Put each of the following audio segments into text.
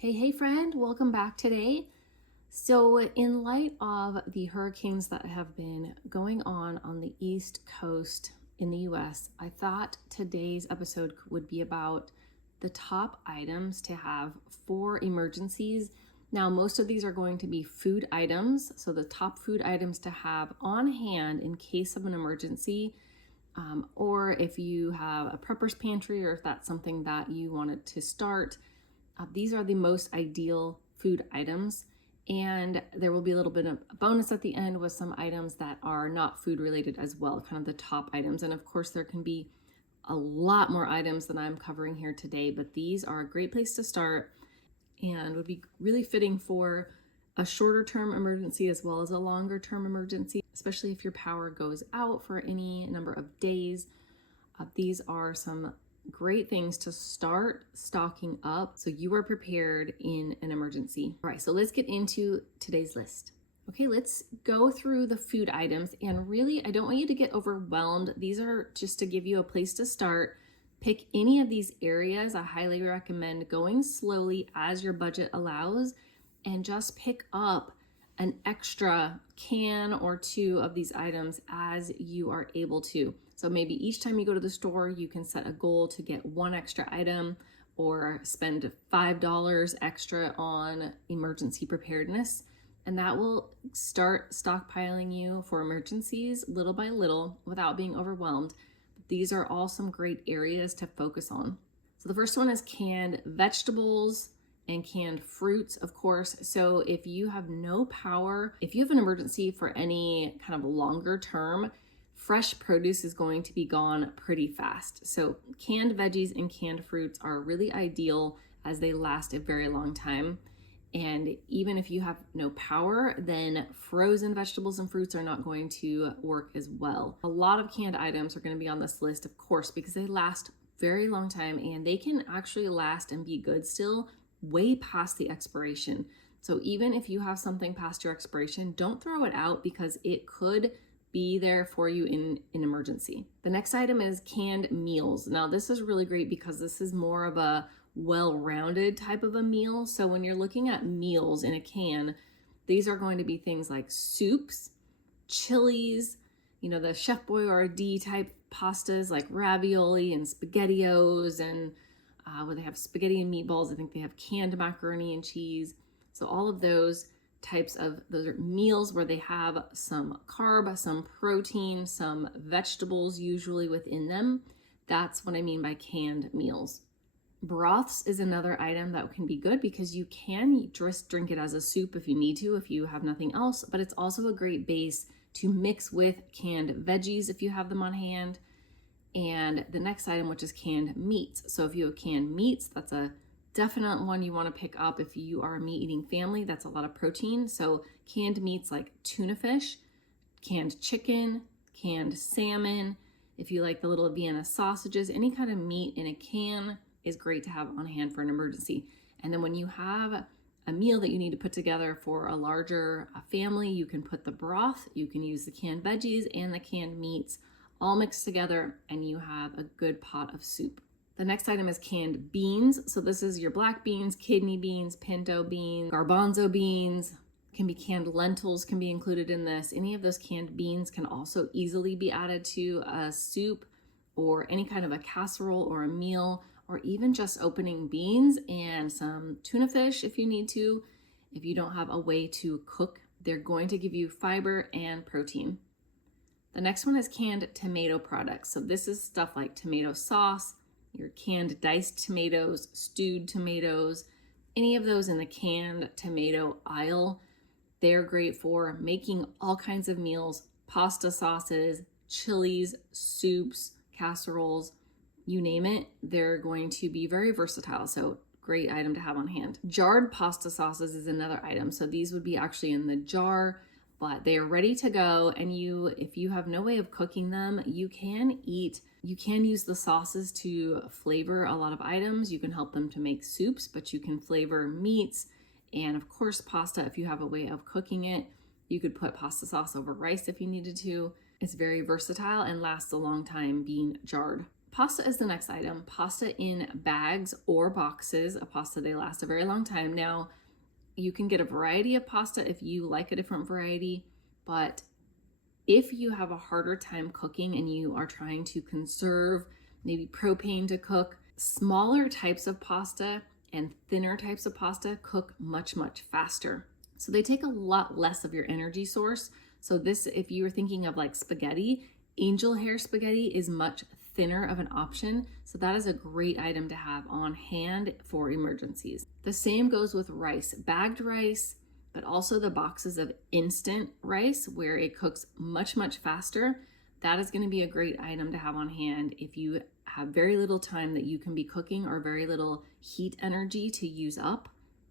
Hey friend, welcome back today. So, in light of the hurricanes that have been going on the East Coast in the US, I thought today's episode would be about the top items to have for emergencies. Now, most of these are going to be food items, so the top food items to have on hand in case of an emergency. Or if you have a prepper's pantry, or if that's something that you wanted to start, these are the most ideal food items, and there will be a little bit of a bonus at the end with some items that are not food related as well, kind of the top items. And of course, there can be a lot more items than I'm covering here today, but these are a great place to start and would be really fitting for a shorter term emergency as well as a longer term emergency, especially if your power goes out for any number of days. These are some great things to start stocking up so you are prepared in an emergency. All right, so let's get into today's list. Okay, let's go through the food items, and really, I don't want you to get overwhelmed. These are just to give you a place to start. Pick any of these areas. I highly recommend going slowly as your budget allows, and just pick up an extra can or two of these items as you are able to. So maybe each time you go to the store, you can set a goal to get one extra item or spend $5 extra on emergency preparedness. And that will start stockpiling you for emergencies little by little without being overwhelmed. These are all some great areas to focus on. So the first one is canned vegetables and canned fruits, of course. So if you have no power, if you have an emergency for any kind of longer term, fresh produce is going to be gone pretty fast. So canned veggies and canned fruits are really ideal as they last a very long time. And even if you have no power, then frozen vegetables and fruits are not going to work as well. A lot of canned items are going to be on this list, of course, because they last very long time and they can actually last and be good still way past the expiration. So even if you have something past your expiration, don't throw it out because it could be there for you in an emergency. The next item is canned meals. Now this is really great because this is more of a well-rounded type of a meal. So when you're looking at meals in a can, these are going to be things like soups, chilies, the Chef Boyardee type pastas like ravioli and SpaghettiOs, and where they have spaghetti and meatballs. I think they have canned macaroni and cheese. So all of those are meals where they have some carb, some protein, some vegetables usually within them. That's what I mean by canned meals. Broths is another item that can be good because you can just drink it as a soup if you need to, if you have nothing else, but it's also a great base to mix with canned veggies if you have them on hand. And the next item, which is canned meats. So if you have canned meats, that's a definite one you want to pick up if you are a meat eating family. That's a lot of protein. So canned meats like tuna fish, canned chicken, canned salmon. If you like the little Vienna sausages, any kind of meat in a can is great to have on hand for an emergency. And then when you have a meal that you need to put together for a larger family, you can put the broth, you can use the canned veggies and the canned meats all mixed together, and you have a good pot of soup. The next item is canned beans. So this is your black beans, kidney beans, pinto beans, garbanzo beans. Can be canned lentils can be included in this. Any of those canned beans can also easily be added to a soup or any kind of a casserole or a meal, or even just opening beans and some tuna fish if you need to. If you don't have a way to cook, they're going to give you fiber and protein. The next one is canned tomato products. So this is stuff like tomato sauce, your canned diced tomatoes, stewed tomatoes, any of those in the canned tomato aisle. They're great for making all kinds of meals, pasta sauces, chilies, soups, casseroles, you name it. They're going to be very versatile. So great item to have on hand. Jarred pasta sauces is another item. So these would be actually in the jar, but they are ready to go. And if you have no way of cooking them, you can use the sauces to flavor a lot of items. You can help them to make soups, but you can flavor meats and of course pasta. If you have a way of cooking it, you could put pasta sauce over rice if you needed to. It's very versatile and lasts a long time being jarred. Pasta is the next item. Pasta in bags or boxes. A pasta, they last a very long time. Now, you can get a variety of pasta if you like a different variety, but if you have a harder time cooking and you are trying to conserve maybe propane to cook, smaller types of pasta and thinner types of pasta cook much, much faster. So they take a lot less of your energy source. So this, if you were thinking of like spaghetti, angel hair spaghetti is much thinner of an option. So that is a great item to have on hand for emergencies. The same goes with rice, bagged rice, but also the boxes of instant rice where it cooks much, much faster. That is going to be a great item to have on hand if you have very little time that you can be cooking or very little heat energy to use up,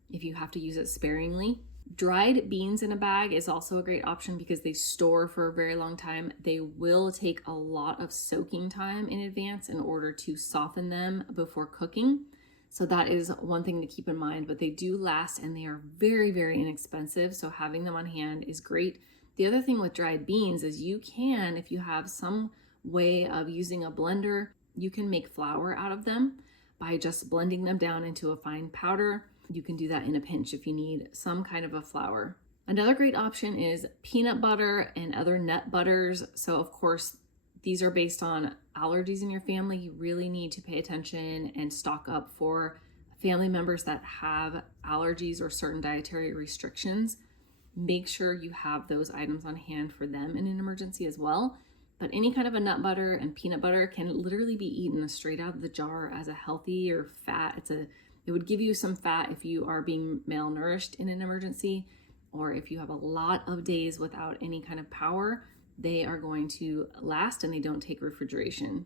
if you have to use it sparingly. Dried beans in a bag is also a great option because they store for a very long time. They will take a lot of soaking time in advance in order to soften them before cooking. So that is one thing to keep in mind, but they do last and they are very, very inexpensive. So having them on hand is great. The other thing with dried beans is you can, if you have some way of using a blender, you can make flour out of them by just blending them down into a fine powder. You can do that in a pinch if you need some kind of a flour. Another great option is peanut butter and other nut butters. So of course, these are based on allergies in your family. You really need to pay attention and stock up for family members that have allergies or certain dietary restrictions. Make sure you have those items on hand for them in an emergency as well. But any kind of a nut butter and peanut butter can literally be eaten straight out of the jar as a healthier fat. It would give you some fat if you are being malnourished in an emergency, or if you have a lot of days without any kind of power. They are going to last and they don't take refrigeration.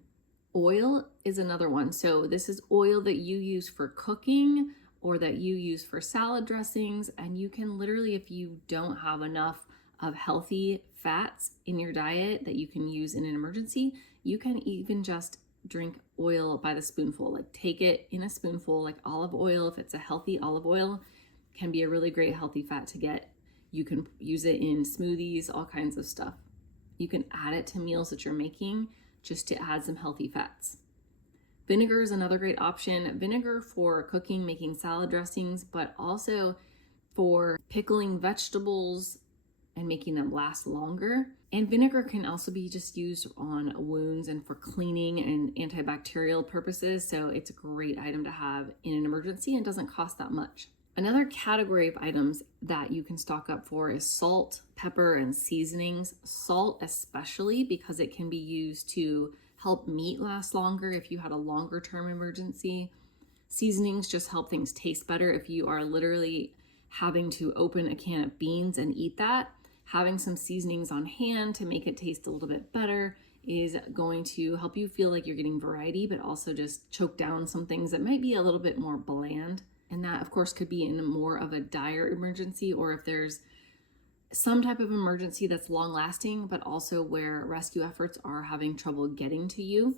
Oil is another one. So this is oil that you use for cooking or that you use for salad dressings. And you can literally, if you don't have enough of healthy fats in your diet that you can use in an emergency, you can even just drink oil by the spoonful. Like take it in a spoonful, like olive oil. If it's a healthy olive oil, can be a really great healthy fat to get. You can use it in smoothies, all kinds of stuff. You can add it to meals that you're making just to add some healthy fats. Vinegar is another great option. Vinegar for cooking, making salad dressings, but also for pickling vegetables and making them last longer. And vinegar can also be just used on wounds and for cleaning and antibacterial purposes. So it's a great item to have in an emergency and doesn't cost that much. Another category of items that you can stock up for is salt, pepper, and seasonings. Salt especially because it can be used to help meat last longer if you had a longer term emergency. Seasonings just help things taste better if you are literally having to open a can of beans and eat that. Having some seasonings on hand to make it taste a little bit better is going to help you feel like you're getting variety, but also just choke down some things that might be a little bit more bland. And that, of course, could be in more of a dire emergency, or if there's some type of emergency that's long lasting, but also where rescue efforts are having trouble getting to you.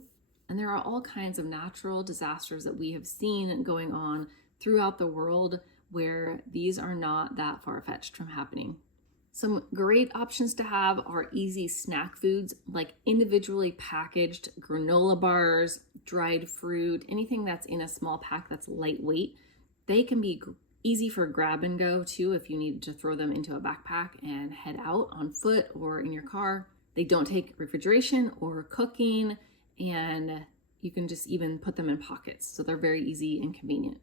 And there are all kinds of natural disasters that we have seen going on throughout the world where these are not that far-fetched from happening. Some great options to have are easy snack foods like individually packaged granola bars, dried fruit, anything that's in a small pack that's lightweight. They can be easy for grab and go too if you need to throw them into a backpack and head out on foot or in your car. They don't take refrigeration or cooking, and you can just even put them in pockets. So they're very easy and convenient.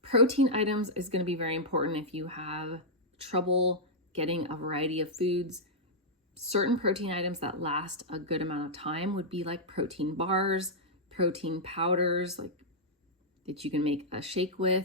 Protein items is going to be very important if you have trouble getting a variety of foods. Certain protein items that last a good amount of time would be like protein bars, protein powders, like that you can make a shake with,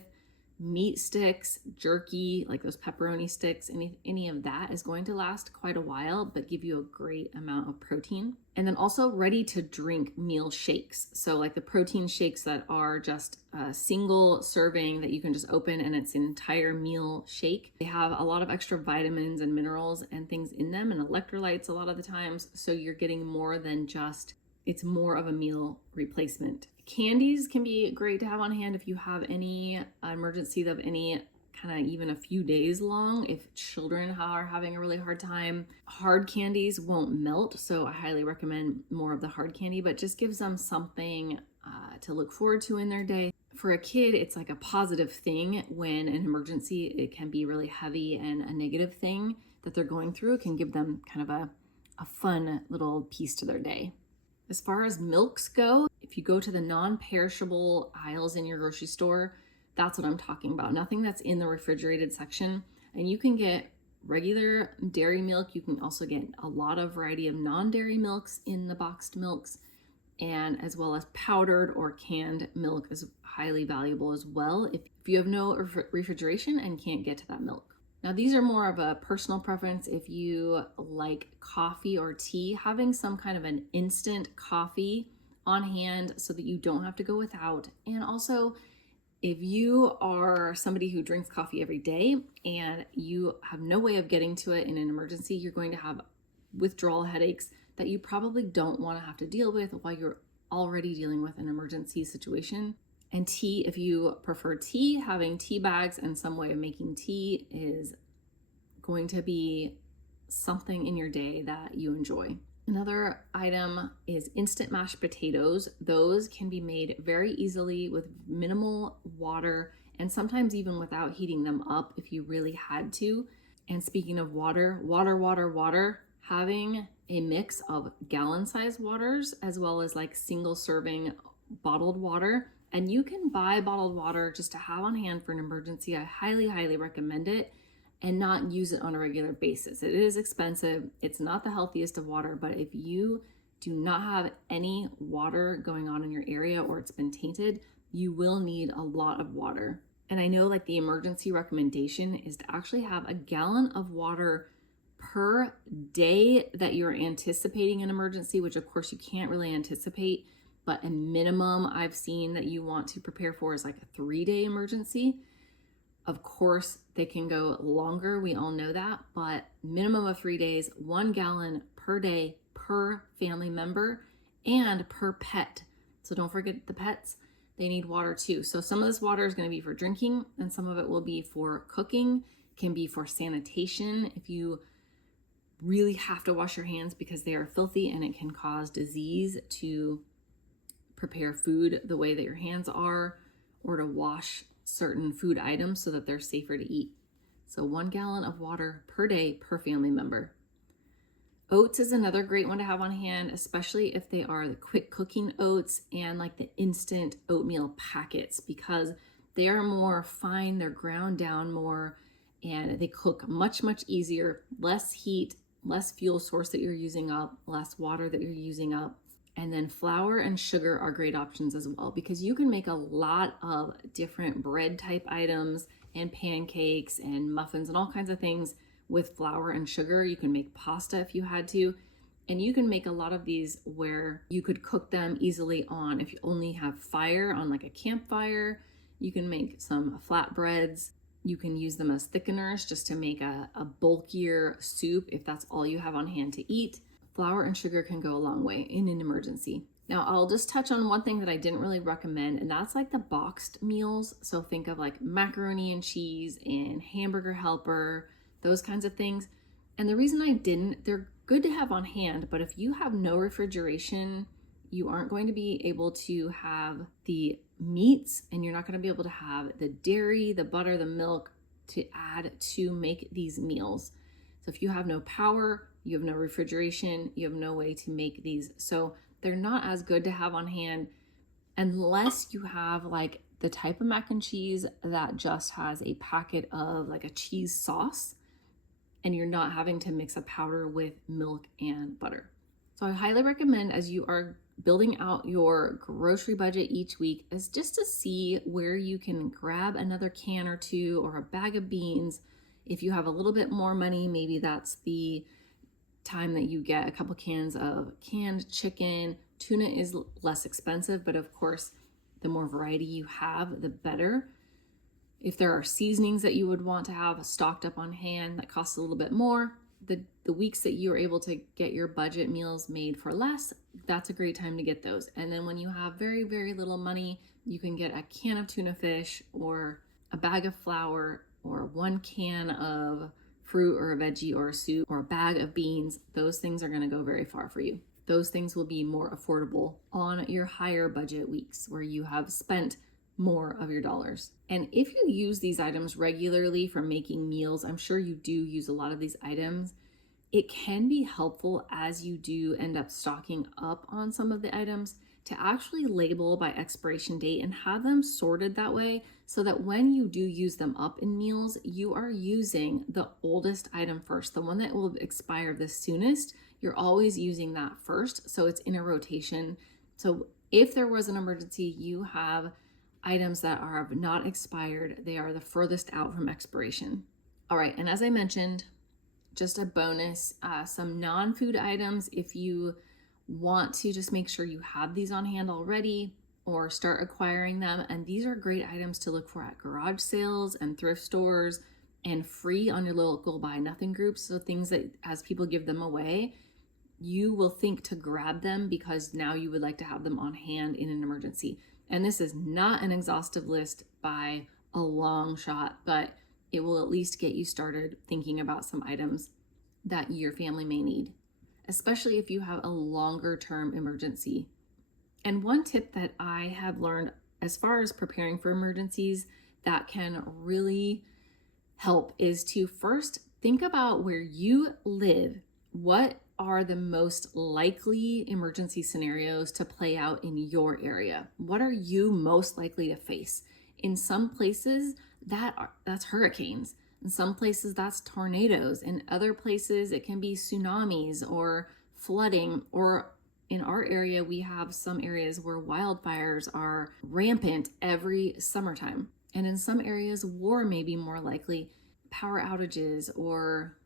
meat sticks, jerky, like those pepperoni sticks, any of that is going to last quite a while, but give you a great amount of protein. And then also ready to drink meal shakes. So like the protein shakes that are just a single serving that you can just open and it's an entire meal shake. They have a lot of extra vitamins and minerals and things in them and electrolytes a lot of the times. So you're getting more than just, it's more of a meal replacement. Candies can be great to have on hand if you have any emergency of any kind of even a few days long. If children are having a really hard time, hard candies won't melt. So I highly recommend more of the hard candy, but just gives them something to look forward to in their day. For a kid, it's like a positive thing. When an emergency, it can be really heavy, and a negative thing that they're going through can give them kind of a fun little piece to their day. As far as milks go, if you go to the non-perishable aisles in your grocery store, that's what I'm talking about. Nothing that's in the refrigerated section. And you can get regular dairy milk. You can also get a lot of variety of non-dairy milks in the boxed milks, and as well as powdered or canned milk is highly valuable as well if you have no refrigeration and can't get to that milk. Now, these are more of a personal preference. If you like coffee or tea, having some kind of an instant coffee on hand so that you don't have to go without. And also, if you are somebody who drinks coffee every day and you have no way of getting to it in an emergency, you're going to have withdrawal headaches that you probably don't want to have to deal with while you're already dealing with an emergency situation. And tea, if you prefer tea, having tea bags and some way of making tea is going to be something in your day that you enjoy. Another item is instant mashed potatoes. Those can be made very easily with minimal water, and sometimes even without heating them up if you really had to. And speaking of water, having a mix of gallon-sized waters as well as like single serving bottled water. And you can buy bottled water just to have on hand for an emergency. I highly, highly recommend it, and not use it on a regular basis. It is expensive. It's not the healthiest of water, but if you do not have any water going on in your area or it's been tainted, you will need a lot of water. And I know like the emergency recommendation is to actually have a gallon of water per day that you're anticipating an emergency, which of course you can't really anticipate, but a minimum I've seen that you want to prepare for is like a 3-day emergency. Of course, they can go longer. We all know that, but minimum of 3 days, 1 gallon per day per family member and per pet. So don't forget the pets. They need water too. So some of this water is going to be for drinking, and some of it will be for cooking, can be for sanitation. If you really have to wash your hands because they are filthy and it can cause disease to prepare food the way that your hands are, or to wash certain food items so that they're safer to eat. So 1 gallon of water per day per family member. Oats is another great one to have on hand, especially if they are the quick cooking oats and like the instant oatmeal packets, because they are more fine, they're ground down more, and they cook much, much easier, less heat, less fuel source that you're using up, less water that you're using up. And then flour and sugar are great options as well, because you can make a lot of different bread type items and pancakes and muffins and all kinds of things with flour and sugar. You can make pasta if you had to, and you can make a lot of these where you could cook them easily on, if you only have fire on like a campfire. You can make some flatbreads. You can use them as thickeners just to make a bulkier soup if that's all you have on hand to eat. Flour and sugar can go a long way in an emergency. Now, I'll just touch on one thing that I didn't really recommend, and that's like the boxed meals. So think of like macaroni and cheese and hamburger helper, those kinds of things. And the reason I didn't, they're good to have on hand, but if you have no refrigeration, you aren't going to be able to have the meats, and you're not going to be able to have the dairy, the butter, the milk to add to make these meals. So if you have no power, you have no refrigeration, you have no way to make these. So they're not as good to have on hand unless you have like the type of mac and cheese that just has a packet of like a cheese sauce, and you're not having to mix a powder with milk and butter. So I highly recommend, as you are building out your grocery budget each week, is just to see where you can grab another can or two or a bag of beans. If you have a little bit more money, maybe that's the time that you get a couple cans of canned chicken. Tuna is less expensive, but of course, the more variety you have, the better. If there are seasonings that you would want to have stocked up on hand that cost a little bit more, the weeks that you are able to get your budget meals made for less, that's a great time to get those. And then when you have very, very little money, you can get a can of tuna fish or a bag of flour or 1 can of fruit or a veggie or a soup or a bag of beans. Those things are going to go very far for you. those things will be more affordable on your higher budget weeks where you have spent more of your dollars. And if you use these items regularly for making meals, I'm sure you do use a lot of these items, it can be helpful as you do end up stocking up on some of the items to actually label by expiration date and have them sorted that way so that when you do use them up in meals, you are using the oldest item first, the one that will expire the soonest. You're always using that first, so it's in a rotation. So if there was an emergency, you have items that are not expired. They are the furthest out from expiration. All right, and as I mentioned, just a bonus, some non-food items, if you want to just make sure you have these on hand already or start acquiring them. And these are great items to look for at garage sales and thrift stores and free on your local buy nothing groups. So things that as people give them away, you will think to grab them because now you would like to have them on hand in an emergency. And this is not an exhaustive list by a long shot, but it will at least get you started thinking about some items that your family may need, especially if you have a longer term emergency. And one tip that I have learned as far as preparing for emergencies that can really help is to first think about where you live. What are the most likely emergency scenarios to play out in your area? What are you most likely to face? In some places, that's hurricanes. In some places, that's tornadoes. In other places, it can be tsunamis or flooding. Or in our area, we have some areas where wildfires are rampant every summertime. And in some areas, war may be more likely. Power outages or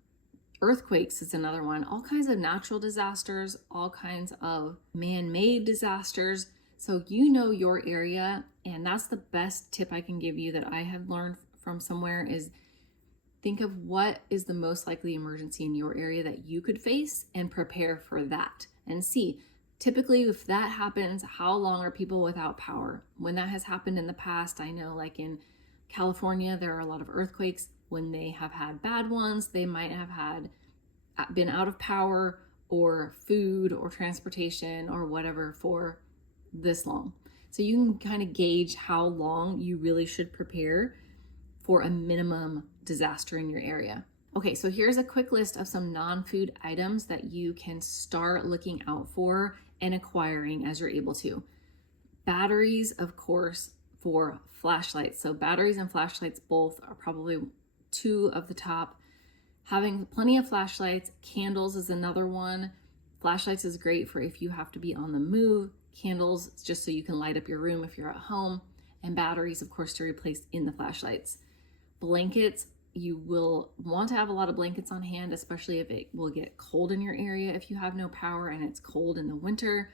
earthquakes is another one. All kinds of natural disasters, all kinds of man-made disasters. So you know your area, and that's the best tip I can give you that I have learned from somewhere is think of what is the most likely emergency in your area that you could face and prepare for that. And see, typically if that happens, how long are people without power? When that has happened in the past, I know like in California, there are a lot of earthquakes. When they have had bad ones, they might have been out of power or food or transportation or whatever for this long. So you can kind of gauge how long you really should prepare for a minimum disaster in your area. Okay, so here's a quick list of some non-food items that you can start looking out for and acquiring as you're able to. Batteries, of course, for flashlights. So batteries and flashlights both are probably two of the top. Having plenty of flashlights. Candles is another one. Flashlights is great for if you have to be on the move. Candles, just so you can light up your room if you're at home. And batteries, of course, to replace in the flashlights. Blankets, you will want to have a lot of blankets on hand, especially if it will get cold in your area. If you have no power and it's cold in the winter,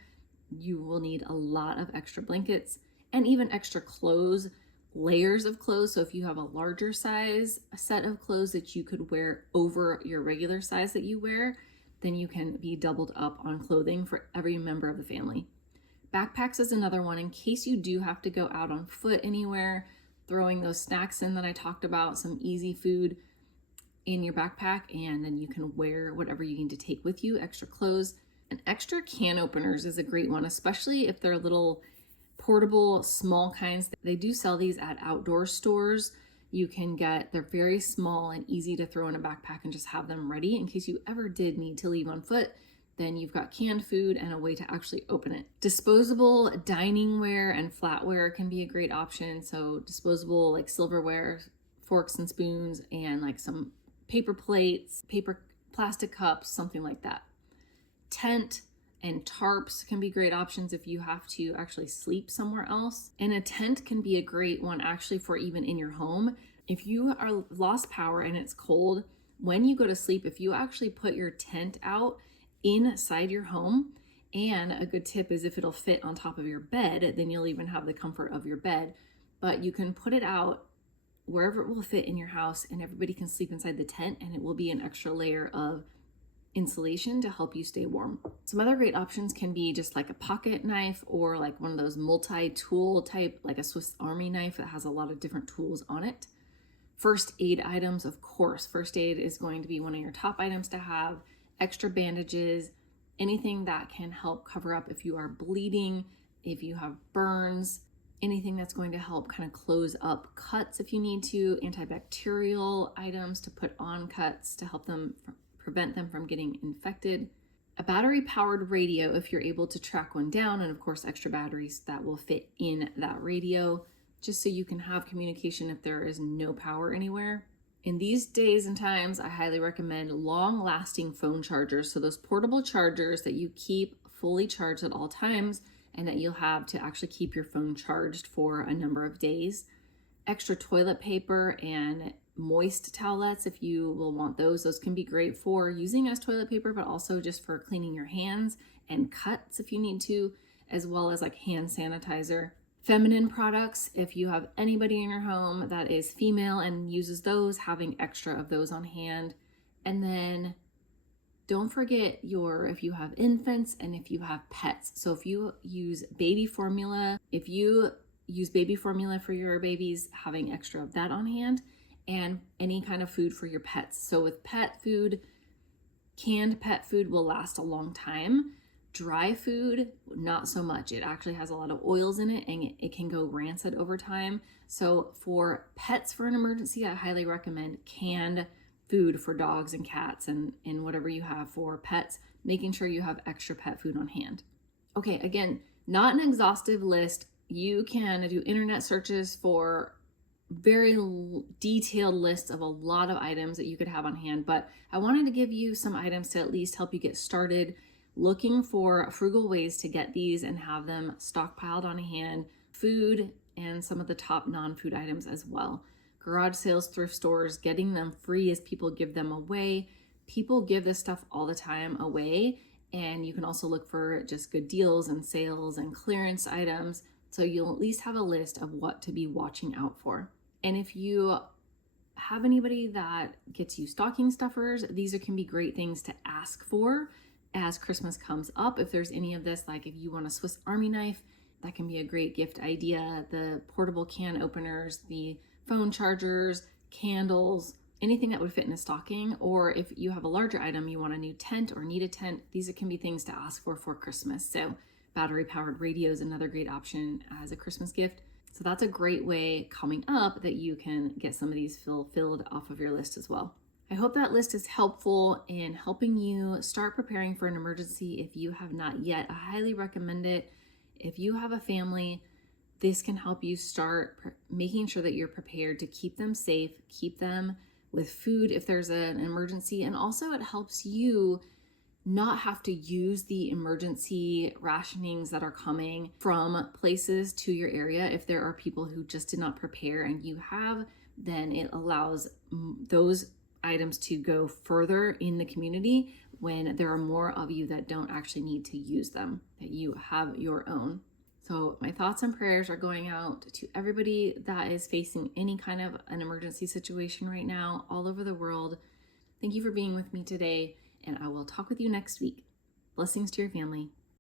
you will need a lot of extra blankets and even extra clothes, layers of clothes. So if you have a larger size, a set of clothes that you could wear over your regular size that you wear, then you can be doubled up on clothing for every member of the family. Backpacks is another one in case you do have to go out on foot anywhere. Throwing those snacks in that I talked about, some easy food in your backpack, and then you can wear whatever you need to take with you, extra clothes. And extra can openers is a great one, especially if they're little portable, small kinds. They do sell these at outdoor stores. You can get, they're very small and easy to throw in a backpack and just have them ready in case you ever did need to leave on foot. Then you've got canned food and a way to actually open it. Disposable dining ware and flatware can be a great option. So disposable like silverware, forks and spoons, and like some paper plates, plastic cups, something like that. Tent and tarps can be great options if you have to actually sleep somewhere else. And a tent can be a great one actually for even in your home. If you are lost power and it's cold, when you go to sleep, if you actually put your tent out inside your home, and a good tip is if it'll fit on top of your bed, then you'll even have the comfort of your bed. But you can put it out wherever it will fit in your house and everybody can sleep inside the tent, and it will be an extra layer of insulation to help you stay warm. Some other great options can be just like a pocket knife or like one of those multi-tool type, like a Swiss Army knife that has a lot of different tools on it. First aid items, of course. First aid is going to be one of your top items to have. Extra bandages, anything that can help cover up if you are bleeding, if you have burns, anything that's going to help kind of close up cuts if you need to, antibacterial items to put on cuts to help them prevent them from getting infected. A battery-powered radio if you're able to track one down, and of course extra batteries that will fit in that radio, just so you can have communication if there is no power anywhere. In these days and times, I highly recommend long-lasting phone chargers. So those portable chargers that you keep fully charged at all times and that you'll have to actually keep your phone charged for a number of days. Extra toilet paper and moist towelettes if you will want those. Those can be great for using as toilet paper, but also just for cleaning your hands and cuts if you need to, as well as like hand sanitizer. Feminine products, if you have anybody in your home that is female and uses those, having extra of those on hand. And then don't forget if you have infants and if you have pets. So if you use baby formula, for your babies, having extra of that on hand, and any kind of food for your pets. So with pet food, canned pet food will last a long time. Dry food, not so much. It actually has a lot of oils in it and it can go rancid over time. So for pets for an emergency, I highly recommend canned food for dogs and cats and whatever you have for pets, making sure you have extra pet food on hand. Okay, again, not an exhaustive list. You can do internet searches for very detailed lists of a lot of items that you could have on hand, but I wanted to give you some items to at least help you get started looking for frugal ways to get these and have them stockpiled on hand, food and some of the top non-food items as well. Garage sales, thrift stores, getting them free as people give them away. People give this stuff all the time away, and you can also look for just good deals and sales and clearance items, so you'll at least have a list of what to be watching out for. And if you have anybody that gets you stocking stuffers, these can be great things to ask for as Christmas comes up. If there's any of this, like if you want a Swiss Army knife, that can be a great gift idea. The portable can openers, the phone chargers, candles, anything that would fit in a stocking. Or if you have a larger item, you want a new tent or need a tent, these can be things to ask for Christmas. So battery-powered radio is another great option as a Christmas gift. So that's a great way coming up that you can get some of these filled off of your list as well. I hope that list is helpful in helping you start preparing for an emergency if you have not yet. I highly recommend it. If you have a family, this can help you start making sure that you're prepared to keep them safe, keep them with food if there's an emergency, and also it helps you not have to use the emergency rationings that are coming from places to your area. If there are people who just did not prepare and you have, then it allows those items to go further in the community when there are more of you that don't actually need to use them, that you have your own. So my thoughts and prayers are going out to everybody that is facing any kind of an emergency situation right now all over the world. Thank you for being with me today, and I will talk with you next week. Blessings to your family.